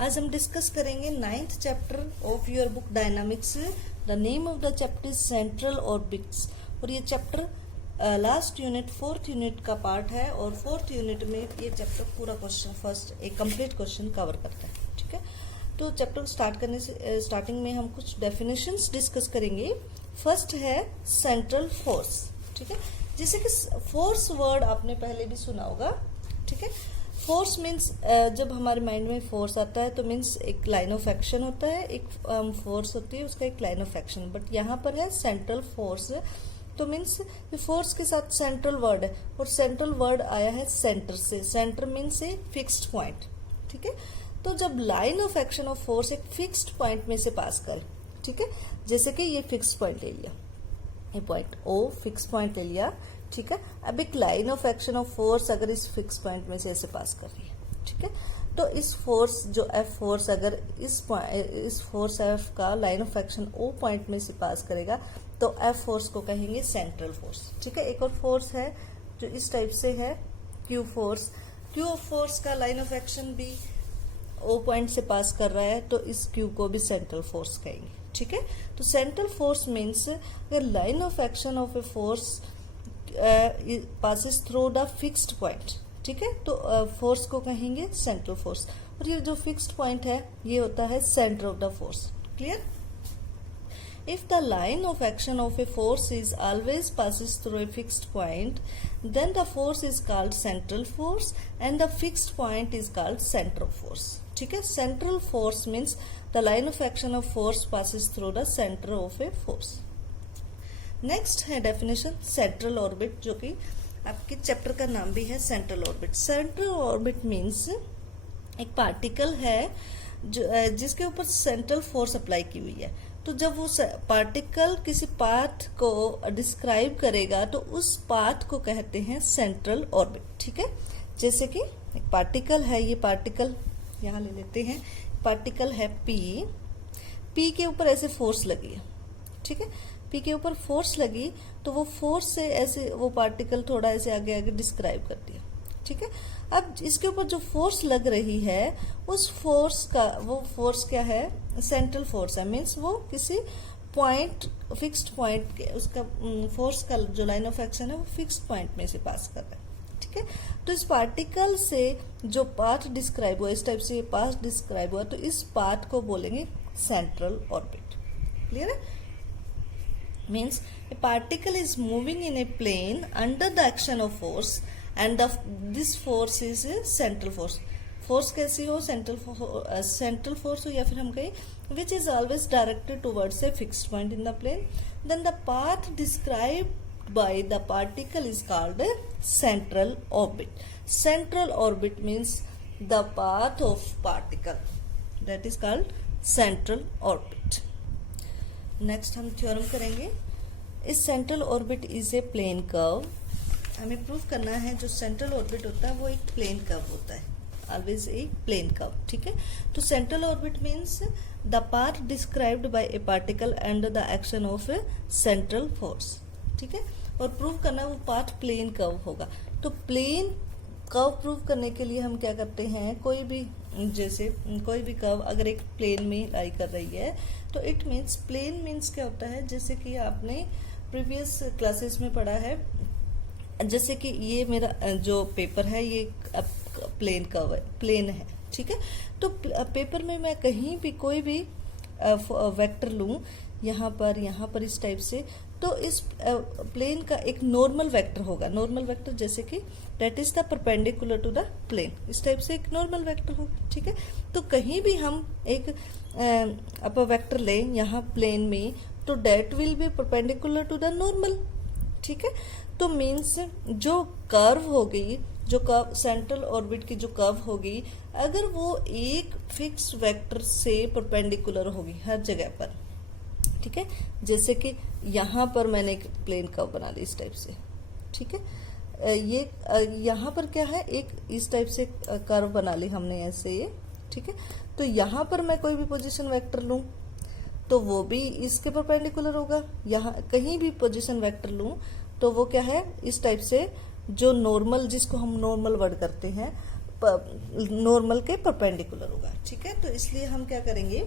आज हम डिस्कस करेंगे 9th chapter of your book dynamics. The name of the chapter is central orbits. और ये chapter last unit 4th unit का part है और 4th यूनिट में ये चैप्टर पूरा क्वेश्चन फर्स्ट एक कंप्लीट क्वेश्चन कवर करता है। ठीक है, तो चैप्टर स्टार्ट करने से स्टार्टिंग में हम कुछ डेफिनेशंस डिस्कस करेंगे। फर्स्ट है सेंट्रल फोर्स। ठीक है, जैसे कि फोर्स वर्ड आपने पहले भी सुना होगा। ठीक है, फोर्स मीन्स जब हमारे माइंड में फोर्स आता है तो मीन्स एक लाइन ऑफ एक्शन होता है, एक फोर्स होती है उसका एक लाइन ऑफ एक्शन। बट यहाँ पर है सेंट्रल फोर्स, तो मीन्स फोर्स के साथ सेंट्रल वर्ड है और सेंट्रल वर्ड आया है सेंटर से। Centre means a fixed point. ठीक है, तो जब line of action of force एक फिक्स्ड पॉइंट में से पास कर, ठीक है, जैसे कि ये फिक्स्ड पॉइंट ले लिया, ये पॉइंट ओ फिक्स पॉइंट ले लिया। ठीक है, अब एक line of action of force अगर इस फिक्स पॉइंट में से ऐसे पास कर रही है, ठीक है, तो इस फोर्स जो एफ फोर्स अगर इस फोर्स एफ का line of action O point में से पास करेगा तो एफ फोर्स को कहेंगे सेंट्रल फोर्स। ठीक है, एक और फोर्स है जो इस टाइप से है क्यू फोर्स। क्यू फोर्स का लाइन ऑफ एक्शन भी ओ पॉइंट से पास कर रहा है तो इस क्यू को भी सेंट्रल फोर्स कहेंगे। ठीक है, तो सेंट्रल फोर्स मीन्स अगर line of action of a force passes through the fixed point. ठीक है, तो फोर्स को कहेंगे सेंट्रल फोर्स और ये जो फिक्स्ड पॉइंट है ये होता है centre of the force. Clear? If the line of action of a force is always passes through a fixed point, then the force is called central force and the fixed point is called center of force. ठीक है, central force means the line of action of force passes through the center of a force. Next है definition central orbit, जो कि आपके chapter का नाम भी है central orbit. Central orbit means एक पार्टिकल है जो जिसके ऊपर सेंट्रल फोर्स अप्लाई की हुई है। तो जब वो पार्टिकल किसी पाथ को डिस्क्राइब करेगा तो उस पाथ को कहते हैं सेंट्रल ऑर्बिट। ठीक है, जैसे कि एक पार्टिकल है, ये पार्टिकल यहाँ ले लेते हैं, पार्टिकल है पी के ऊपर ऐसे फोर्स लगी है। ठीक है, पी के ऊपर फोर्स लगी तो वो फोर्स से ऐसे वो पार्टिकल थोड़ा ऐसे आगे आगे डिस्क्राइब कर दिया। ठीक है, अब इसके ऊपर जो फोर्स लग रही है उस फोर्स का, वो फोर्स क्या है, सेंट्रल फोर्स है। मीन्स वो किसी पॉइंट फिक्स्ड पॉइंट के उसका फोर्स का जो लाइन ऑफ एक्शन है वो फिक्स्ड पॉइंट में से पास कर रहा है। ठीक है, तो इस पार्टिकल से जो पाथ डिस्क्राइब हुआ, इस टाइप से ये पाथ डिस्क्राइब हुआ, तो इस पाथ को बोलेंगे सेंट्रल ऑर्बिट। क्लियर है? Means a particle is moving in a plane under the action of force and this force is a central force. Force कैसी हो, central force हो या फिर हम कहें which is always directed towards a fixed point in the plane. Then the path described by the particle is called a central orbit. Central orbit means the path of particle, that is called central orbit. Next हम theorem करेंगे। इस central orbit is a plane curve. हमें prove करना है जो central orbit होता है वो एक प्लेन कर्व होता है, ऑलवेज एक प्लेन कर्व। ठीक है, तो central orbit means the path described bye A particle under the action of A central force. ठीक है, और प्रूव करना वो पाथ प्लेन कर्व होगा। तो प्लेन कर्व प्रूव करने के लिए हम क्या करते हैं, कोई भी जैसे कोई भी कर्व अगर एक प्लेन में लाई कर रही है तो इट मीन्स, प्लेन मीन्स क्या होता है, जैसे कि आपने प्रीवियस क्लासेस में पढ़ा है, जैसे कि ये मेरा जो पेपर है ये प्लेन कर्व है, प्लेन है। ठीक है, तो पेपर में मैं कहीं भी कोई भी वेक्टर लूं, यहाँ पर इस टाइप से, तो इस प्लेन का एक नॉर्मल वेक्टर होगा। नॉर्मल वेक्टर जैसे कि that is the perpendicular to the plane, इस टाइप से एक नॉर्मल वेक्टर होगा। ठीक है, तो कहीं भी हम एक अपर वेक्टर लें यहाँ प्लेन में तो that will be perpendicular to the normal. ठीक है, तो मीन्स जो कर्व होगी, जो कर्व सेंट्रल ऑर्बिट की जो कर्व होगी, अगर वो एक फिक्स वेक्टर से परपेंडिकुलर होगी हर जगह पर। ठीक है, जैसे कि यहाँ पर मैंने एक प्लेन कर्व बना ली इस टाइप से। ठीक है, ये यहाँ पर क्या है, एक इस टाइप से कर्व बना ली हमने ऐसे ये। ठीक है, तो यहाँ पर मैं कोई भी पोजीशन वेक्टर लूं तो वो भी इसके परपेंडिकुलर होगा। यहाँ कहीं भी पोजीशन वेक्टर लूं तो वो क्या है, इस टाइप से जो नॉर्मल, जिसको हम नॉर्मल वर्ड करते हैं, नॉर्मल के परपेंडिकुलर होगा। ठीक है, तो इसलिए हम क्या करेंगे,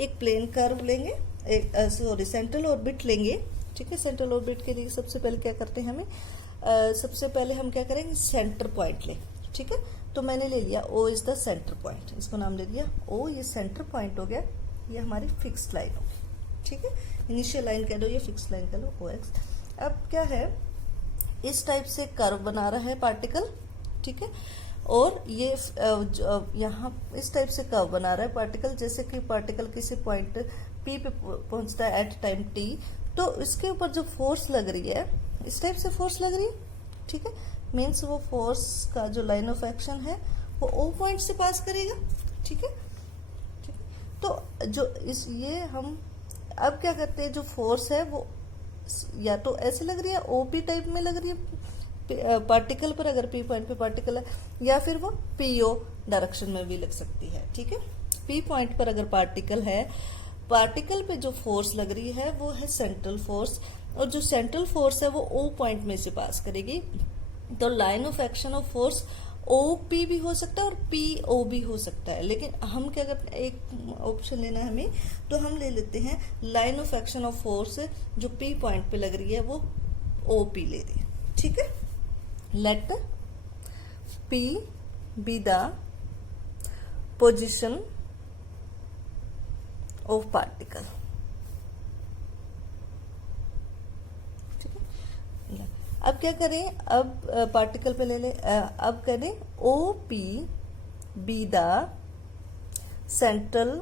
एक प्लेन कर्व लेंगे, एक सॉरी सेंट्रल ऑर्बिट लेंगे। ठीक है, सेंट्रल ऑर्बिट के लिए सबसे पहले क्या करते हैं हमें, सबसे पहले हम क्या करेंगे, सेंटर पॉइंट ले। ठीक है, तो मैंने ले लिया O is the centre point, इसको नाम दे दिया O, ये सेंटर पॉइंट हो गया, ये हमारी फिक्स लाइन होगी। ठीक है, इनिशियल लाइन कह दो, ये फिक्स लाइन कह लो OX। अब क्या है, इस टाइप से कर्व बना रहा है पार्टिकल। ठीक है, और ये यहाँ इस टाइप से कर्व बना रहा है पार्टिकल, जैसे कि पार्टिकल किसी पॉइंट P पे पहुंचता है एट टाइम T, तो इसके ऊपर जो फोर्स लग रही है, इस टाइप से फोर्स लग रही है। ठीक है, मीन्स वो फोर्स का जो लाइन ऑफ एक्शन है वो O पॉइंट से पास करेगा। ठीक है, ठीक है, तो जो इस ये हम अब क्या करते हैं, जो फोर्स है वो या तो ऐसे लग रही है, OP टाइप में लग रही है पार्टिकल पर, अगर P पॉइंट पे पार्टिकल है, या फिर वो PO डायरेक्शन में भी लग सकती है। ठीक है, P पॉइंट पर अगर पार्टिकल है, पार्टिकल पे जो फोर्स लग रही है वो है सेंट्रल फोर्स, और जो सेंट्रल फोर्स है वो O पॉइंट में से पास करेगी। तो line of action of force OP भी हो सकता है और PO भी हो सकता है, लेकिन हम क्या करते हैं, एक ऑप्शन लेना है हमें, तो हम ले लेते हैं line of action of force जो P पॉइंट पे लग रही है वो OP ले रही है। ठीक है, let P be the position of particle. ठीक है, अब क्या करें, अब पार्टिकल पे ले ले, अब करें OP B the central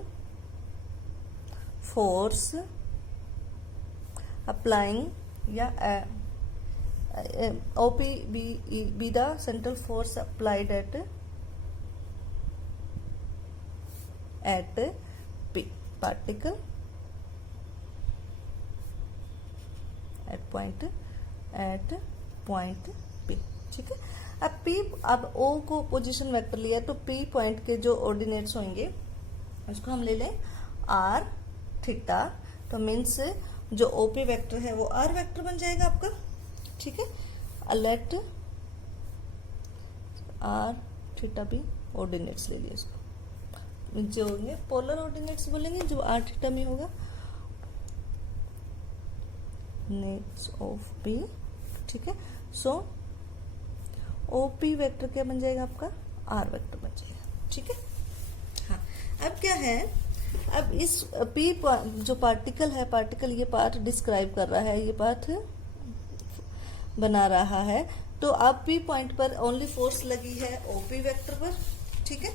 force applying, या OP B the central force applied at P particle at point P। ठीक है, अब P, अब O को पोजीशन वेक्टर लिया, तो P पॉइंट के जो ऑर्डिनेट्स होंगे उसको हम ले लें R थीटा, तो मीन्स जो OP वेक्टर है वो R वेक्टर बन जाएगा आपका। ठीक है, लेट R थीटा भी ऑर्डिनेट्स ले लिए, इसको जो होंगे पोलर ऑर्डिनेट्स बोलेंगे, जो R थीटा में होगा नेट्स ऑफ P। ठीक है, सो OP वेक्टर क्या बन जाएगा आपका, R वेक्टर बन जाएगा। ठीक है, हाँ, अब क्या है, अब इस P जो पार्टिकल है, पार्टिकल ये पाथ डिस्क्राइब कर रहा है, ये पाथ बना रहा है, तो अब P पॉइंट पर ओनली फोर्स लगी है OP वेक्टर पर। ठीक है,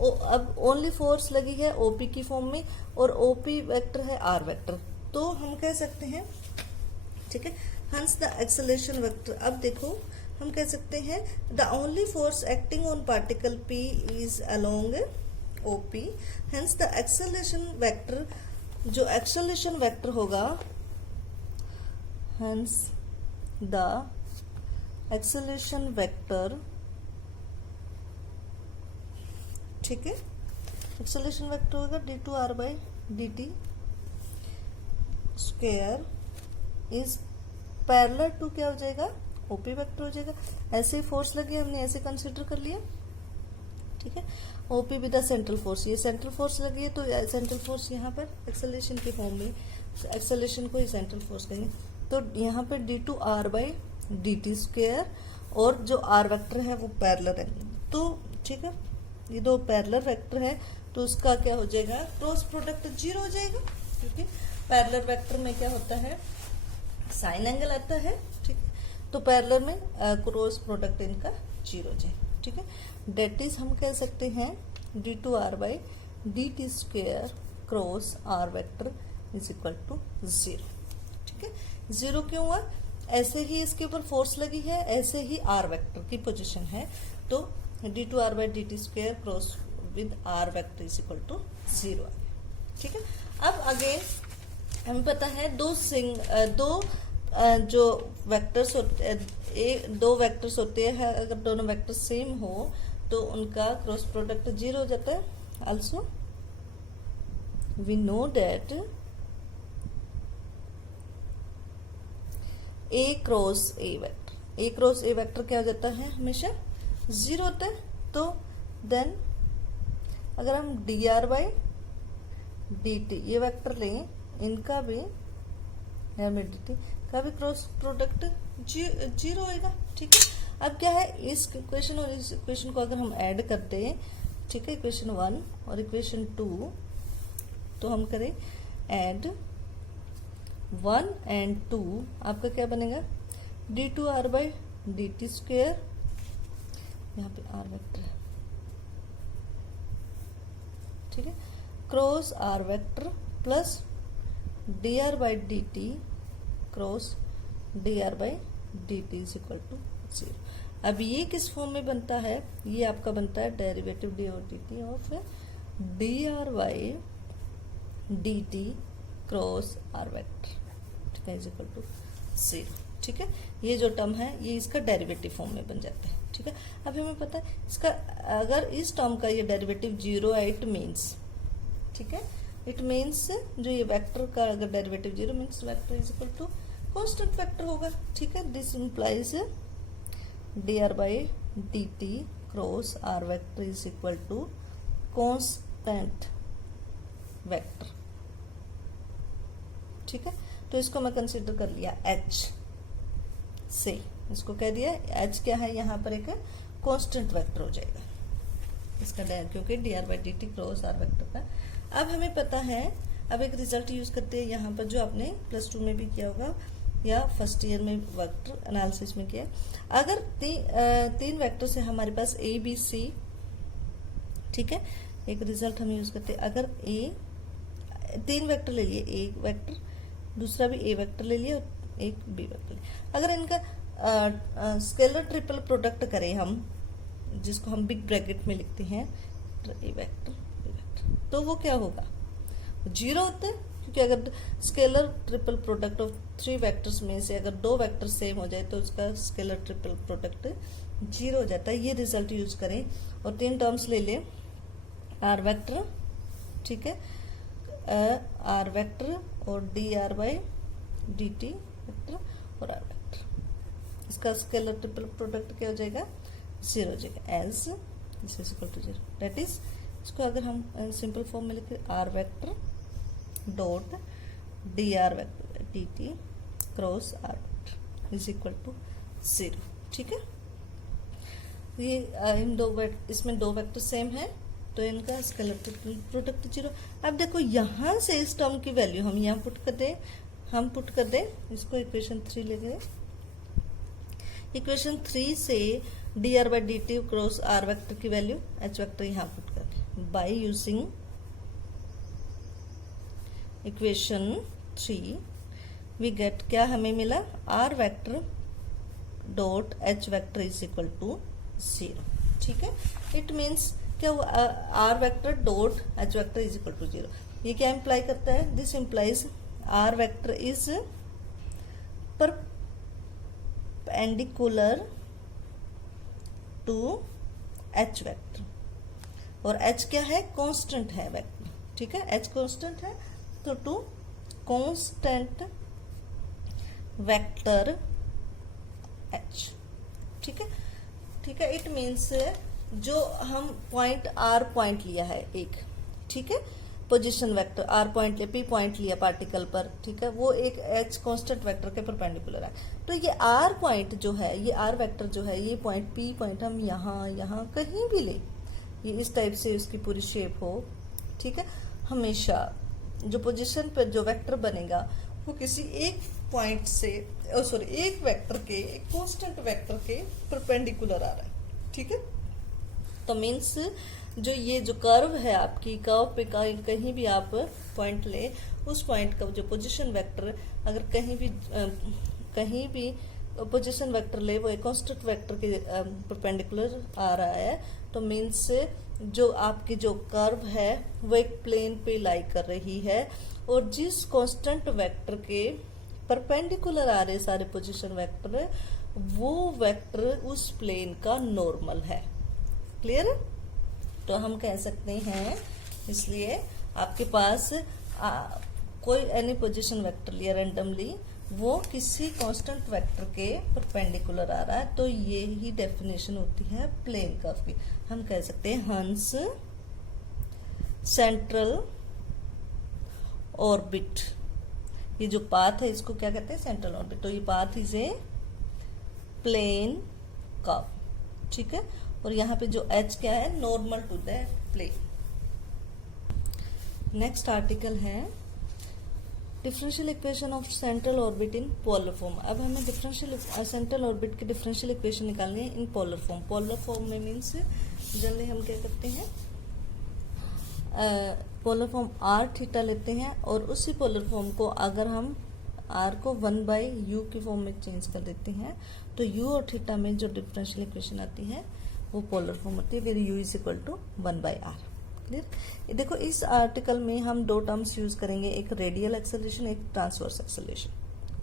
अब ओनली फोर्स लगी है OP की फॉर्म में, और OP वेक्टर है R वेक्टर, तो हम कह सकते हैं, ठीक है, हंस द एक्सेलरेशन वेक्टर। अब देखो हम कह सकते हैं the only force acting on particle P is along OP, hence the acceleration vector, जो एक्सेलरेशन वेक्टर होगा, हेंस द एक्सेलरेशन वेक्टर, ठीक है, एक्सेलरेशन वेक्टर होगा d2r/dt square is parallel to क्या हो जाएगा, OP वेक्टर हो जाएगा। ऐसे ही फोर्स लगी, हमने ऐसे कंसीडर कर लिया। ठीक है, OP with the central force, ये सेंट्रल फोर्स लगी है, तो सेंट्रल फोर्स यहाँ पर एक्सेलरेशन की फॉर्म में, एक्सेलरेशन को ही सेंट्रल फोर्स कहेंगे, तो यहाँ पे d2r/dt स्क्वायर, और जो R वेक्टर है वो पैरेलल है, तो ठीक है, ये दो पैरेलल वेक्टर है, तो उसका क्या हो जाएगा, क्रॉस प्रोडक्ट 0 हो जाएगा, क्योंकि पैरेलल वेक्टर में क्या होता है, साइन एंगल आता है। ठीक है, तो पैरेलल में क्रॉस प्रोडक्ट इनका 0 हो जाए। ठीक है, डेट इज हम कह सकते हैं d2r/dt square cross R vector is equal to 0। ठीक है, 0 क्यों हुआ, ऐसे ही इसके ऊपर फोर्स लगी है, ऐसे ही R वेक्टर की पोजीशन है, तो d2r/dt square cross with R vector is equal to 0। ठीक है, अब अगेन हमें पता है दो जो वेक्टर्स होते हैं, दो वेक्टर्स होते हैं, अगर दोनों वेक्टर सेम हो तो उनका क्रॉस प्रोडक्ट 0 हो जाता है। Also we know that A cross A vector क्या हो जाता है, हमेशा 0 होता है, तो देन अगर हम dr बाई dt ये वेक्टर लें, इनका भी dt का भी क्रॉस प्रोडक्ट 0 होएगा। ठीक है, अब क्या है, इस इक्वेशन और इस इक्वेशन को अगर हम ऐड करते हैं, ठीक है, इक्वेशन 1 और इक्वेशन 2, तो हम करें ऐड 1 एंड 2, आपका क्या बनेगा, d2r बाई dt स्क्वेयर, यहाँ पे r वेक्टर है, ठीक है, cross r vector plus dr by dt cross dr by dt is equal to 0। अब ये किस फॉर्म में बनता है, ये आपका बनता है डेरिवेटिव डी और dt of dr by dt cross r vector, ठीक है, इज इक्वल टू 0। ठीक है, ये जो टर्म है ये इसका डेरिवेटिव फॉर्म में बन जाता है। ठीक है, अब हमें पता है इसका, अगर इस टर्म का ये डेरिवेटिव 0 है, इट मीन्स, ठीक है, इट मीन्स जो ये वेक्टर का अगर derivative 0 means vector is equal to constant vector होगा। ठीक है, this implies dr by dt cross r vector is equal to constant vector. ठीक है, तो इसको मैं कंसीडर कर लिया h से, इसको कह दिया h क्या है, यहाँ पर एक कांस्टेंट वेक्टर हो जाएगा इसका, क्योंकि dr by dt cross r vector का। अब हमें पता है, अब एक रिजल्ट यूज करते हैं यहाँ पर, जो आपने प्लस 2 में भी किया होगा या फर्स्ट ईयर में वेक्टर एनालिसिस में किया। अगर तीन वेक्टर से हमारे पास ए बी सी, ठीक है, एक रिजल्ट हम यूज करते हैं, अगर तीन वेक्टर ले लिए, एक वेक्टर, दूसरा भी ए वेक्टर ले लिया और एक बी वेक्टर ले, अगर इनका स्केलर ट्रिपल प्रोडक्ट करें हम, जिसको हम बिग ब्रैकेट में लिखते हैं, ए वेक्टर बी वेक्टर, तो वो क्या होगा, 0 होता है, क्योंकि अगर scalar triple product of 3 vectors में से अगर 2 वेक्टर सेम हो जाए तो उसका स्केलर ट्रिपल प्रोडक्ट 0 हो जाता है। ये रिजल्ट यूज करें और 3 टर्म्स ले लें, आर वेक्टर, ठीक है, आर वेक्टर और D are by D T vector और आर वेक्टर, इसका स्केलर ट्रिपल प्रोडक्ट क्या हो जाएगा, 0 हो जाएगा, as this is equal to 0। That is, इसको अगर हम सिंपल फॉर्म में लिखें, R vector dot D R vector D T cross R vector is equal to 0। ठीक है, ये इन इसमें 2 वेक्टर सेम है, तो इनका स्केलर प्रोडक्ट 0। अब देखो यहाँ से इस टर्म की वैल्यू हम यहाँ पुट कर दें, इसको इक्वेशन 3 ले गए, इक्वेशन 3 से D are by D T cross R vector की वैल्यू एच वेक्टर यहाँ पुट करके, by using equation 3 we get, क्या हमें मिला, R vector dot H vector is equal to 0। ठीक है, इट मीन्स क्या हुआ, R vector dot H vector is equal to 0। ये क्या इंप्लाई करता है, this implies R vector is perpendicular to H vector, और एच क्या है, कांस्टेंट है वेक्टर। ठीक है, एच कांस्टेंट है, तो टू कांस्टेंट वेक्टर एच। ठीक है, ठीक है, इट मीन्स जो हम पॉइंट आर पॉइंट लिया है एक, ठीक है, पोजीशन वेक्टर आर पॉइंट लिया, पी पॉइंट लिया पार्टिकल पर, ठीक है, वो एक एच कांस्टेंट वेक्टर के परपेंडिकुलर है, तो ये आर पॉइंट जो है, ये आर वेक्टर जो है, ये पॉइंट पी पॉइंट हम यहाँ कहीं भी ले, ये इस टाइप से उसकी पूरी शेप हो। ठीक है, हमेशा जो पोजीशन पर जो वेक्टर बनेगा वो किसी एक पॉइंट से, एक वेक्टर के, एक कांस्टेंट वेक्टर के परपेंडिकुलर आ रहा है। ठीक है, तो मीन्स जो ये जो कर्व है आपकी, कर्व पे कहीं भी आप पॉइंट ले, उस पॉइंट का जो पोजीशन वेक्टर अगर कहीं भी पोजीशन वेक्टर ले, वो एक कांस्टेंट वेक्टर के परपेंडिकुलर आ रहा है, तो मीन्स जो आपकी जो कर्व है वो एक प्लेन पे लाई कर रही है, और जिस कांस्टेंट वेक्टर के परपेंडिकुलर आ रहे सारे पोजीशन वेक्टर, वो वेक्टर उस प्लेन का नॉर्मल है। क्लियर है, तो हम कह सकते हैं, इसलिए आपके पास कोई एनी पोजीशन वेक्टर लिया रैंडमली, वो किसी कांस्टेंट वेक्टर के परपेंडिकुलर आ रहा है, तो ये ही डेफिनेशन होती है प्लेन कर्व की। हम कह सकते हैं हंस सेंट्रल ऑर्बिट, ये जो पाथ है इसको क्या कहते हैं, सेंट्रल ऑर्बिट। तो ये path is a plane curve, ठीक है। और यहाँ पे जो h क्या है, normal to the plane. Next article है differential equation of central orbit in polar form. अब हमें डिफरेंशियल सेंट्रल ऑर्बिट की डिफरेंशियल इक्वेशन निकालनी है in polar form. Polar form में मीन्स जनरली हम क्या करते हैं, पोलर फॉर्म आर थीटा लेते हैं, और उसी पोलर फॉर्म को अगर हम आर को 1/u की फॉर्म में चेंज कर देते हैं, तो u और थीटा में जो डिफरेंशियल इक्वेशन आती है वो पोलर फॉर्म होती है, फिर u is equal to 1/r। Clear. देखो इस आर्टिकल में हम दो टर्म्स यूज करेंगे, एक रेडियल एक्सेलरेशन, एक ट्रांसवर्स एक्सेलरेशन।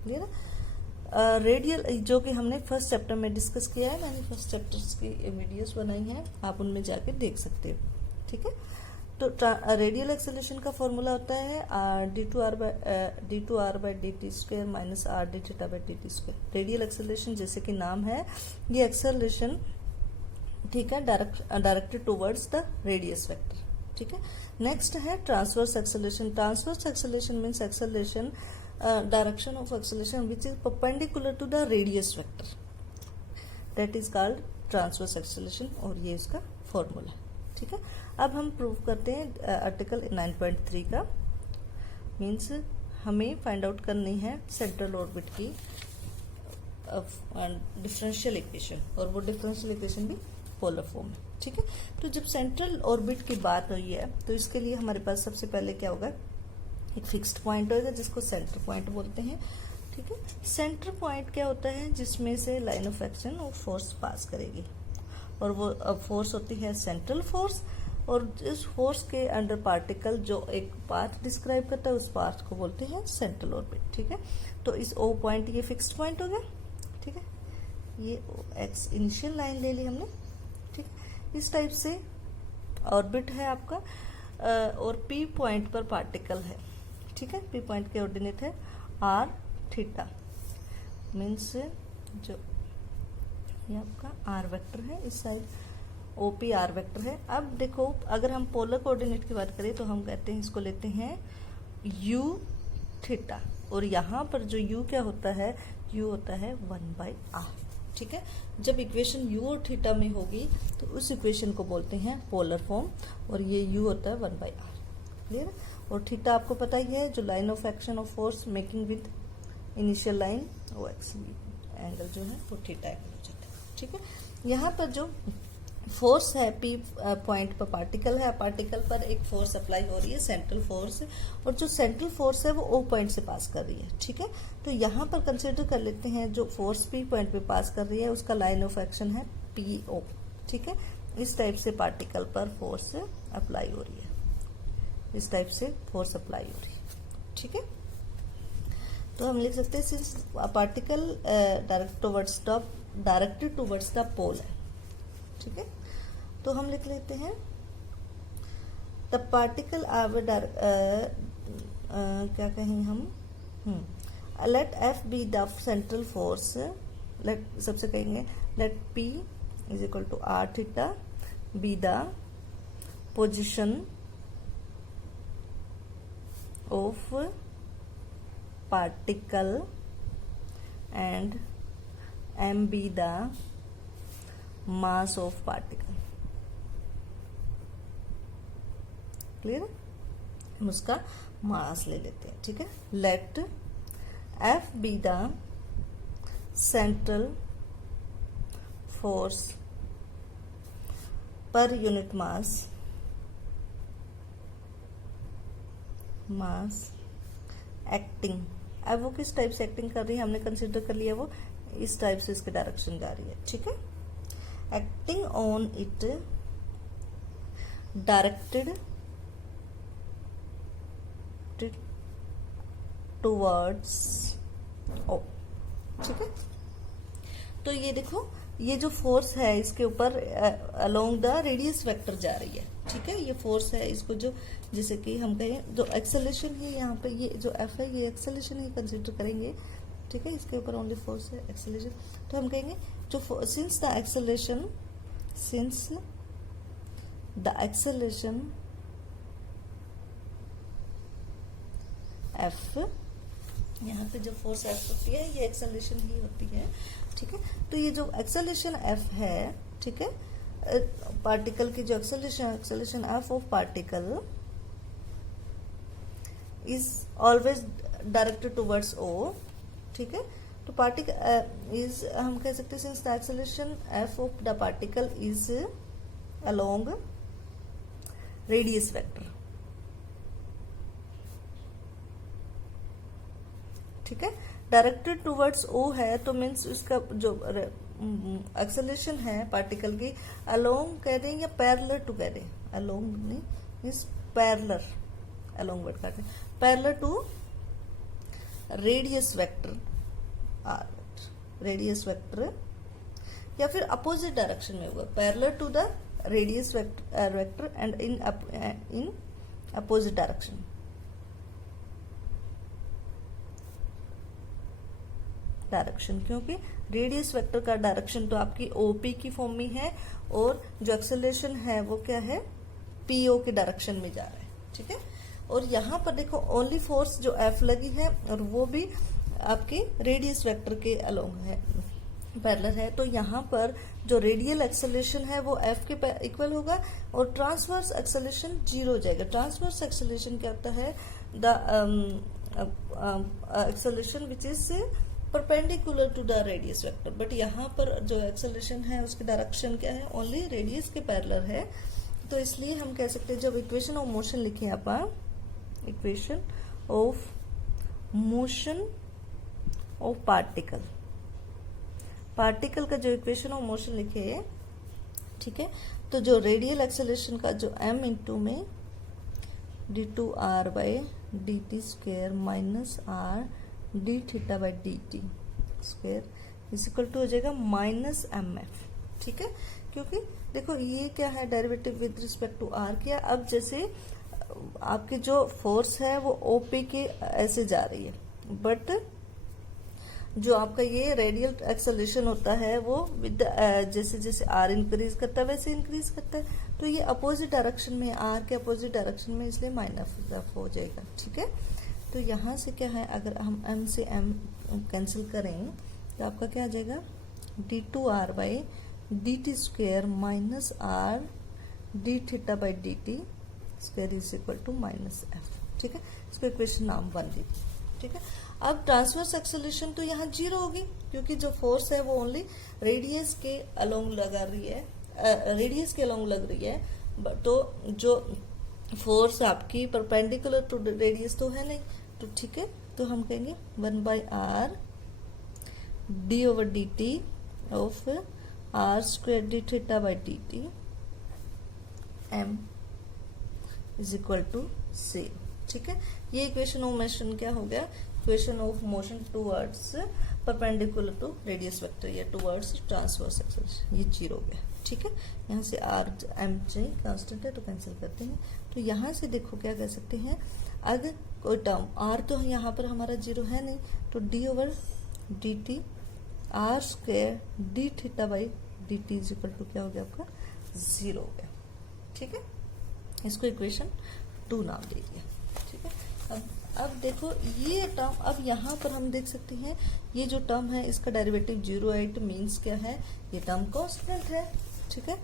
क्लियर है। रेडियल जो कि हमने फर्स्ट चैप्टर में डिस्कस किया है, मैंने फर्स्ट चैप्टर्स की वीडियोस बनाई हैं, आप उनमें जाके देख सकते हो, ठीक है। तो रेडियल एक्सेलरेशन का फॉर्मूला होता है d2r by dt square minus r d theta by dt square. Radial acceleration जैसे कि नाम है, ये एक्सेलरेशन, ठीक है, directed towards the radius vector, ठीक है। नेक्स्ट है transverse acceleration. Transverse acceleration means acceleration, direction of acceleration which is perpendicular to the radius vector, that is called transverse acceleration, और ये इसका फॉर्मूला, ठीक है। अब हम प्रूव करते हैं आर्टिकल 9.3 का। मीन्स हमें फाइंड आउट करनी है सेंट्रल ऑर्बिट की डिफरेंशियल इक्वेशन, और वो डिफरेंशियल इक्वेशन भी पोलर फॉर्म है, ठीक है। तो जब सेंट्रल ऑर्बिट की बात हुई है, तो इसके लिए हमारे पास सबसे पहले क्या होगा, एक फिक्स्ड पॉइंट होगा जिसको सेंटर पॉइंट बोलते हैं, ठीक है। सेंटर पॉइंट क्या होता है, जिसमें से लाइन ऑफ एक्शन और फोर्स पास करेगी, और वो फोर्स होती है सेंट्रल फोर्स, और इस फोर्स के अंडर पार्टिकल जो एक पाथ डिस्क्राइब करता है, उस पाथ को बोलते हैं सेंट्रल ऑर्बिट, ठीक है। तो इस ओ पॉइंट, ये फिक्स्ड पॉइंट हो गया, ठीक है। ये एक्स इनिशियल लाइन ले ली हमने, ठीक है। इस टाइप से ऑर्बिट है आपका, और पी पॉइंट पर पार्टिकल है, ठीक है। पी पॉइंट के ऑर्डिनेट है आर थीटा, मीन्स जो ये आपका आर वेक्टर है, इस साइड ओपी आर वेक्टर है। अब देखो अगर हम पोलर कोऑर्डिनेट की बात करें, तो हम कहते हैं, इसको लेते हैं यू थीटा, और यहाँ पर जो यू क्या होता है, यू होता है 1/r, ठीक है। जब इक्वेशन यू और थीटा में होगी, तो उस इक्वेशन को बोलते हैं पोलर फॉर्म, और ये यू होता है 1/r। क्लियर। और थीटा आपको पता ही है, जो line of action of force making with initial line, वो एक्स एंगल जो है वो थीटा एंगल हो जाता है, ठीक है। यहाँ पर जो फोर्स है, पी पॉइंट पर पार्टिकल है, पार्टिकल पर एक फोर्स अप्लाई हो रही है, सेंट्रल फोर्स, और जो सेंट्रल फोर्स है वो ओ पॉइंट से पास कर रही है, ठीक है। तो यहाँ पर कंसिडर कर लेते हैं, जो फोर्स पी पॉइंट पे पास कर रही है, उसका लाइन ऑफ एक्शन है पी ओ, ठीक है। इस टाइप से पार्टिकल पर फोर्स अप्लाई हो रही है, इस टाइप से फोर्स अप्लाई हो रही है, ठीक है। तो हम लिख सकते हैं, since particle directed towards the pole है, ठीक है। तो हम लिख लेते हैं द पार्टिकल क्या कहें हम, let F be the central force, let सबसे कहेंगे let P is equal to R theta be the position of particle and M be the mass of particle. Clear है, हम उसका मास ले लेते हैं, ठीक है। Let F be the central force per unit mass acting. अब वो किस टाइप से एक्टिंग कर रही है, हमने कंसिडर कर लिया, वो इस टाइप से इसके डायरेक्शन जा रही है, ठीक है। Acting on it directed towards O, ठीक है। तो ये देखो, ये जो फोर्स है इसके ऊपर अलोंग द रेडियस वेक्टर जा रही है, ठीक है। ये फोर्स है, इसको जो जैसे कि हम कहें जो एक्सेलरेशन है, यहाँ पे ये जो एफ है, ये एक्सेलरेशन ही कंसिडर करेंगे, ठीक है, इसके ऊपर ओनली फोर्स है, एक्सेलरेशन। तो हम कहेंगे जो सिंस द एक्सेलरेशन एफ, यहाँ पे जो फोर्स एफ होती है ये एक्सेलरेशन ही होती है, ठीक है। तो ये जो एक्सेलरेशन एफ है, ठीक है, पार्टिकल की जो acceleration F of particle is always directed towards O, ठीक है। तो पार्टिकल इज, हम कह सकते हैं since the acceleration F of the particle is along radius vector, ठीक है। डायरेक्टेड टुवर्ड्स ओ है तो मीन्स उसका जो एक्सेलरेशन है पार्टिकल की अलोंग कह दें या पैरेलल टू कह दें, अलोंग नहीं मीन्स पैरेलल, अलोंग वर्ड काटे, parallel to radius vector R, radius vector, या फिर अपोजिट डायरेक्शन में हुआ, parallel to the radius vector and in opposite direction. क्योंकि रेडियस वेक्टर का डायरेक्शन तो आपकी ओपी की फॉर्म में है और जो एक्सेलरेशन है वो क्या है, पीओ के डायरेक्शन में जा रहा है, ठीक है। और यहाँ पर देखो ओनली फोर्स जो एफ लगी है और वो भी आपके रेडियस वेक्टर के अलोंग है, पैरेलल है। तो यहाँ पर जो रेडियल एक्सेलरेशन है वो एफ के इक्वल होगा और ट्रांसवर्स एक्सेलरेशन 0 हो जाएगा। ट्रांसवर्स एक्सेलरेशन क्या होता है, the acceleration which is perpendicular to the radius vector, but यहाँ पर जो एक्सेलरेशन है उसकी डायरेक्शन क्या है, ओनली रेडियस के पैरेलल है। तो इसलिए हम कह सकते हैं जब इक्वेशन ऑफ मोशन लिखे अपन, equation of motion of particle का जो इक्वेशन ऑफ मोशन लिखे, ठीक है, तो जो रेडियल एक्सेलरेशन का जो m इंटू में d2r by dt square minus r D theta by D T square is equal to हो जाएगा माइनस एम एफ, ठीक है। क्योंकि देखो ये क्या है, derivative with respect to R किया। अब जैसे आपकी जो फोर्स है वो ओपी के ऐसे जा रही है, बट जो आपका ये रेडियल एक्सेलरेशन होता है वो विद जैसे जैसे आर इंक्रीज करता है वैसे इंक्रीज करता है। तो ये अपोजिट डायरेक्शन में, आर के अपोजिट डायरेक्शन में, इसलिए माइनस एफ हो जाएगा, ठीक है। तो यहाँ से क्या है, अगर हम m से m कैंसिल करें तो आपका क्या आ जाएगा, d2r by D T square minus r D theta by D T square is equal to minus F, ठीक है। इसको इक्वेशन नाम 1 दी, ठीक है। अब ट्रांसवर्स एक्सेलरेशन तो यहाँ 0 होगी क्योंकि जो फोर्स है वो ओनली रेडियस के अलोंग लगा रही है, रेडियस के अलोंग लग रही है। तो जो फोर्स आपकी परपेंडिकुलर टू रेडियस तो है नहीं, तो ठीक है। तो हम कहेंगे 1 by R D over D T of R square D theta by D T M is equal to 0, ठीक है। ये इक्वेशन ऑफ मोशन क्या हो गया, equation of motion towards perpendicular to radius vector या टूवर्ड्स ट्रांसवर्स एक्सेलरेशन, ये 0 हो गया, ठीक है। यहाँ से आर एम जे कांस्टेंट है तो कैंसिल करते हैं। तो यहाँ से देखो क्या कह सकते हैं, अगर कोई टर्म आर तो यहाँ पर हमारा 0 है नहीं, तो d over D t r square D theta by D t is equal to क्या हो गया आपका 0 हो गया, ठीक है। इसको इक्वेशन 2 नाम दे दिया, ठीक है। अब देखो ये टर्म, अब यहाँ पर हम देख सकते हैं ये जो टर्म है इसका डेरिवेटिव 0 है, इट मीन्स क्या है, ये टर्म कांस्टेंट है, ठीक है।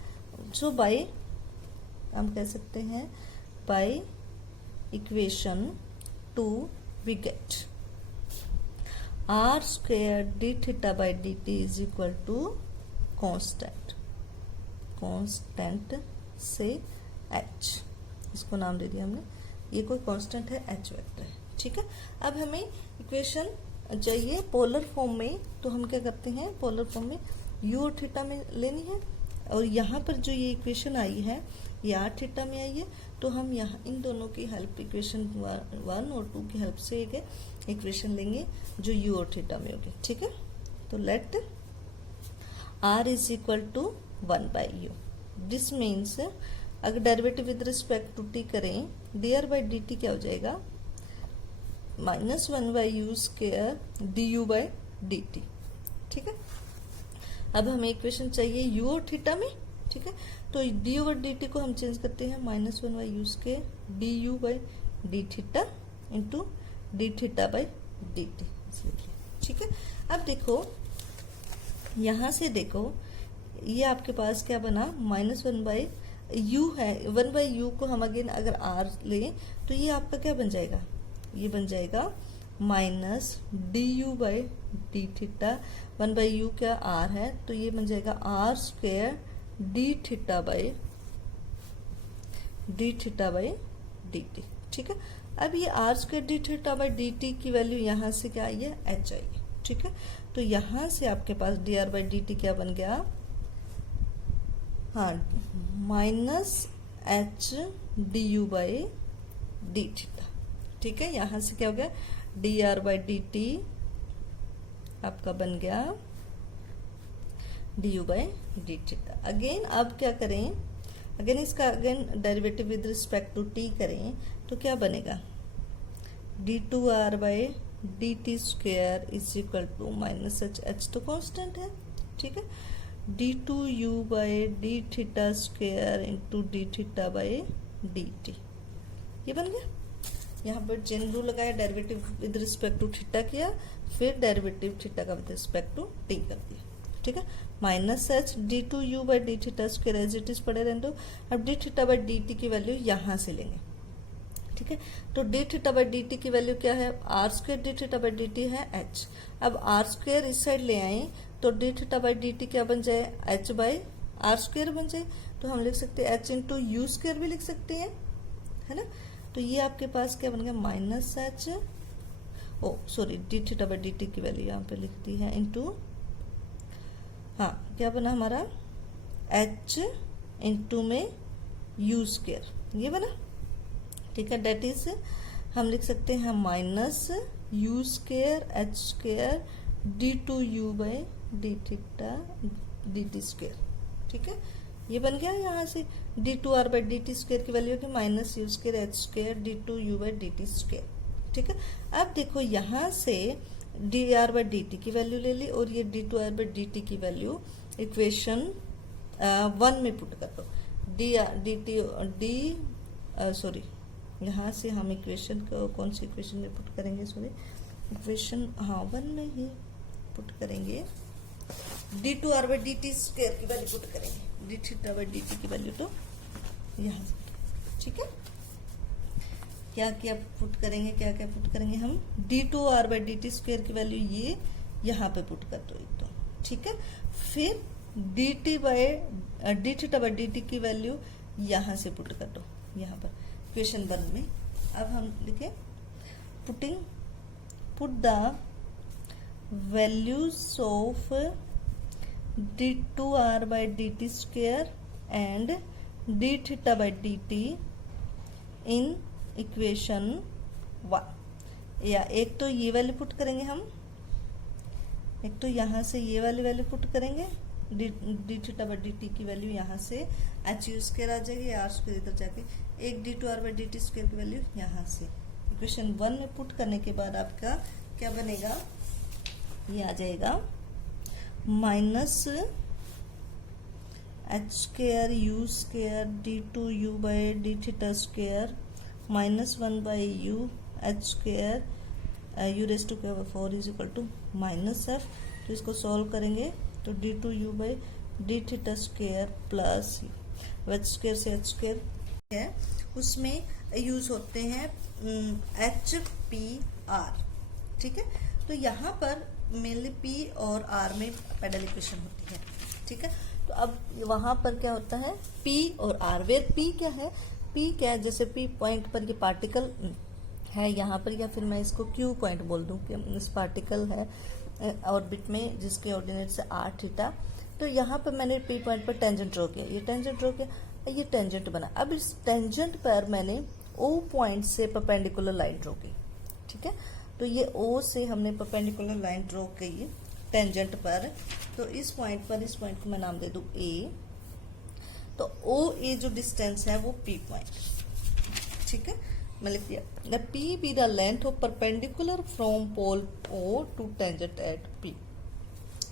सो बाय हम कह सकते हैं by equation 2 we get r square D theta by D t is equal to constant, constant से एच, इसको नाम दे दिया हमने, ये कोई कांस्टेंट है, एच वेक्टर है, ठीक है। अब हमें इक्वेशन चाहिए पोलर फॉर्म में, तो हम क्या करते हैं, पोलर फॉर्म में यू और थीटा में लेनी है, और यहाँ पर जो ये इक्वेशन आई है ये आर थीटा में आई है, तो हम यहाँ इन दोनों की हेल्प, इक्वेशन 1 और 2 की हेल्प से एक इक्वेशन लेंगे जो यू और थीटा में होगी, ठीक है। तो let r is equal to 1 by u, this means अगर derivative with respect to t करें, d are by D t क्या हो जाएगा, माइनस 1/u स्क्वायर du/dt। ठीक है, अब हमें इक्वेशन चाहिए u और थीटा में। ठीक है, तो डी ओवर डी टी को हम चेंज करते हैं -1/u square du/d theta into d theta by D T. ठीक है, अब देखो यहां से देखो ये आपके पास क्या बना, -1/u है, 1/u को हम अगेन अगर r लें तो ये आपका क्या बन जाएगा, ये बन जाएगा -du/d थीटा, 1/u क्या r है तो ये बन जाएगा r square d theta by dt। ठीक है, अब ये r square d theta by dt की वैल्यू यहाँ से क्या आई है, h आई है। ठीक है, तो यहाँ से आपके पास dr/dt क्या बन गया, हाँ -h du/d थीटा। ठीक है, यहाँ से क्या हो गया, dr/dt आपका बन गया du/d थीटा। अगेन अब क्या करें, अगेन इसका again derivative with respect to t करें तो क्या बनेगा, d2r/dt square is equal to -h तो कांस्टेंट है। ठीक है, d2u/d theta square into d theta by dt, ये बन गया। यहाँ पर चेन रूल लगाया, derivative with respect to theta किया, फिर डेरिवेटिव थीटा का विद रिस्पेक्ट टू t कर दिया। ठीक है, -h d2u/d theta square as it is पड़े रहने दो। अब d थीटा बाई dt की वैल्यू यहाँ से लेंगे। ठीक है, तो d थीटा बाई dt की वैल्यू क्या है, r square d theta by dt है h। अब r स्क्वायर इस साइड ले आए तो d थीटा बाई dt क्या बन जाए, h बाई r स्क्वायर बन जाए। तो हम लिख सकते हैं h इंटू यू स्क्वायर भी लिख सकते हैं, है ना। तो ये आपके पास क्या बन गया, -h, oh sorry d theta by dt की वैल्यू यहाँ पे लिख दी है इंटू, हाँ क्या बना हमारा, h इंटू में u स्क्वायर, ये बना। ठीक है, डेट इज हम लिख सकते हैं -u square h square d2u/d theta dt square. ठीक है, ये बन गया यहाँ से d2r/dt स्क्वायर की वैल्यू की -u square h square d2u/dt square. ठीक है, अब देखो यहाँ से dr/dt की वैल्यू ले ली और ये d2r/dt की वैल्यू इक्वेशन 1 में पुट कर दो। सॉरी यहाँ से हम इक्वेशन को कौन सी इक्वेशन में पुट करेंगे, सॉरी इक्वेशन 1 में ही पुट करेंगे, d2r/dt स्क्वायर की वैल्यू पुट करेंगे, d थीटा/dt की वैल्यू तो यहाँ से। ठीक है, क्या क्या पुट करेंगे, क्या क्या पुट करेंगे हम, d2r/dt स्क्वायर की वैल्यू ये यहाँ पे पुट कर दो एक तो। ठीक है, फिर d थीटा/dt की वैल्यू यहाँ से पुट कर दो, यहाँ पर क्वेश्चन 1 में। अब हम लिखें put the values of d2r/dt square and d theta in equation 1। या एक तो ये वैल्यू पुट करेंगे हम, एक तो यहाँ से ये वाली वैल्यू पुट करेंगे, डी थीटा/dt की वैल्यू यहाँ से h u स्क्वायर आ जाएगी, r स्क्वायर इधर जाके, एक d2r/dt स्क्वायर की वैल्यू यहाँ से इक्वेशन 1 में पुट करने के बाद आपका क्या बनेगा, ये आ जाएगा -h square u square d2u/d theta square -1/u h square u⁴ is equal to -f। तो इसको सॉल्व करेंगे तो d2u/d theta square plus h square से h स्क्वायर है, उसमें यूज होते हैं HPR। ठीक है, तो यहाँ पर मेनली P और R में पैरेलल इक्वेशन होती है। ठीक है, तो अब वहां पर क्या होता है, P और R, वेयर P क्या है, P क्या है, जैसे P पॉइंट पर ये पार्टिकल है यहाँ पर, या फिर मैं इसको Q पॉइंट बोल दूं कि इस पार्टिकल है ऑर्बिट में जिसके ऑर्डिनेट से r थीटा। तो यहाँ पर मैंने P पॉइंट पर टेंजेंट ड्रॉ किया, ये टेंजेंट ड्रॉ किया, ये टेंजेंट बना। अब इस टेंजेंट पर मैंने O पॉइंट से परपेंडिकुलर लाइन ड्रॉ की। ठीक है, तो ये O से हमने परपेंडिकुलर लाइन ड्रॉ की टेंजेंट पर, तो इस पॉइंट पर, इस पॉइंट को मैं नाम दे दूं A। तो OA जो डिस्टेंस है वो P पॉइंट। ठीक है, मैं लिख दिया the P B the length of perpendicular from pole O to tangent at P.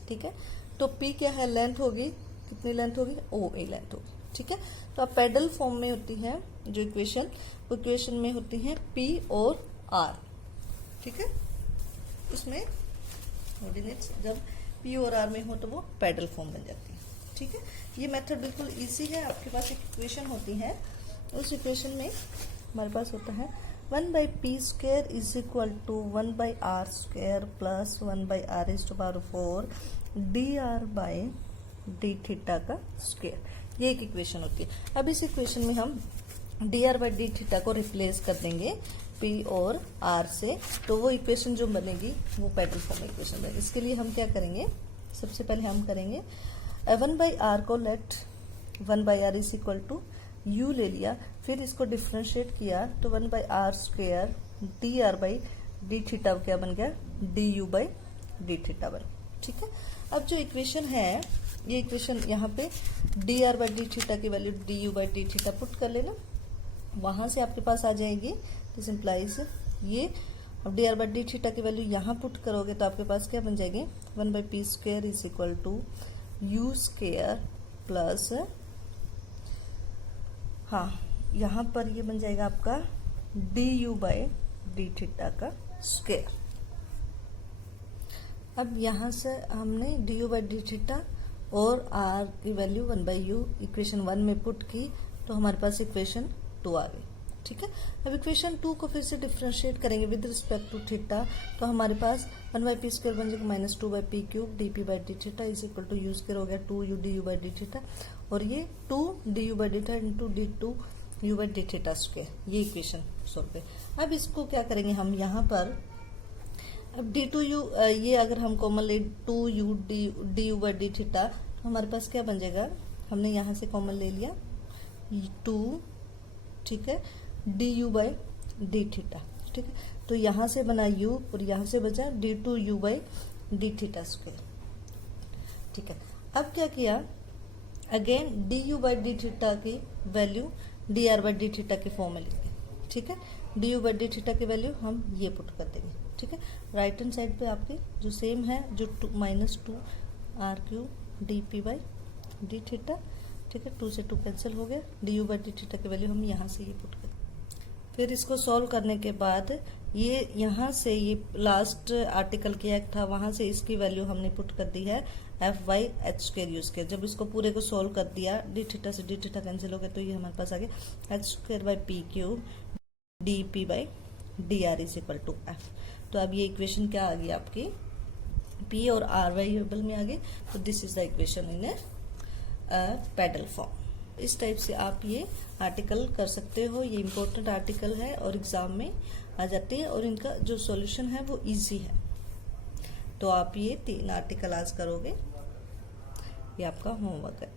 ठीक है, तो पी क्या है, लेंथ होगी, कितनी लेंथ होगी, ओ ए लेंथ होगी। ठीक है, तो अब पेडल फॉर्म में होती है जो इक्वेशन, वो इक्वेशन में होती है पी और आर। ठीक है, इसमें ऑर्डिनेट्स जब पी और आर में हो तो वो पेडल फॉर्म बन जाती है। ठीक है, ये मेथड बिल्कुल इजी है। आपके पास एक इक्वेशन होती है, उस इक्वेशन में हमारे पास होता है 1/p² is equal to 1/r² plus 1/r⁴ dr/d θ का स्क्वायर। ये एक इक्वेशन होती है। अब इस इक्वेशन में हम dr/d θ को रिप्लेस कर देंगे p और r से, तो वो इक्वेशन जो बनेगी वो पेडल फॉर्म इक्वेशन बनेगी। इसके लिए हम क्या करेंगे, सबसे पहले हम करेंगे 1/r को let 1/r is equal to u ले लिया, फिर इसको डिफ्रेंशिएट किया तो 1/r² dr/d θ क्या बन गया, du/d θ बन। ठीक है, अब जो इक्वेशन है, ये इक्वेशन यहाँ पे dr/d θ की वैल्यू du/d θ पुट कर लेना, वहां से आपके पास आ जाएगी। दिस इम्प्लाइज ये, अब dr/d θ की वैल्यू यहाँ पुट करोगे तो आपके पास क्या बन जाएगी, 1/p² is equal to u² plus, हाँ यहाँ पर ये बन जाएगा आपका du/d θ का स्क्वायर। अब यहाँ से हमने du/d θ और r की वैल्यू 1/u इक्वेशन 1 में पुट की, तो हमारे पास इक्वेशन 2 आ गई। ठीक है, अब इक्वेशन 2 को फिर से डिफ्रेंशिएट करेंगे विद रिस्पेक्ट टू थीटा, तो हमारे पास 1/p² बन जाएगा minus 2/p³ dp/d θ is equal to u² हो गया 2u du/d θ, और ये 2 du/d θ इंटू d2u/d θ स्क्वायर। ये इक्वेशन सॉल्व है। अब इसको क्या करेंगे हम यहाँ पर, अब d2u ये अगर हम कॉमन ले 2u du/d θ, तो हमारे पास क्या बन जाएगा, हमने यहाँ से कॉमन ले लिया 2, ठीक है, du/d θ। ठीक है, तो यहाँ से बना u और यहाँ से बचा d2u/d θ स्क्वायर। ठीक है, अब क्या किया, अगेन du/d θ की वैल्यू dr/d θ के फॉर्म में लिखे। ठीक है, du/d θ की वैल्यू हम ये पुट कर देंगे। ठीक है, राइट हैंड साइड पे आपके जो सेम है, जो -2r³ dp/d θ। ठीक है, 2 से 2 कैंसिल हो गया, du/d θ की वैल्यू हम यहाँ से ये पुट कर, फिर इसको सॉल्व करने के बाद ये यहाँ से ये लास्ट आर्टिकल क्या था, वहां से इसकी वैल्यू हमने पुट कर दी है f/h² यूज किया। जब इसको पूरे को सॉल्व कर दिया, d θ से d θ कैंसिल हो गया, तो ये हमारे पास आ गया h²/p³ dp/dr is equal to f। तो अब ये इक्वेशन क्या आ गई आपकी, p और r वेरिएबल में आ गई, तो this is the equation in pedal form. इस टाइप से आप ये आर्टिकल कर सकते हो। ये इम्पोर्टेंट आर्टिकल है और एग्जाम में आ जाती है, और इनका जो सॉल्यूशन है वो इजी है। तो आप ये 3 आर्टिकल आज करोगे, ये आपका होमवर्क है।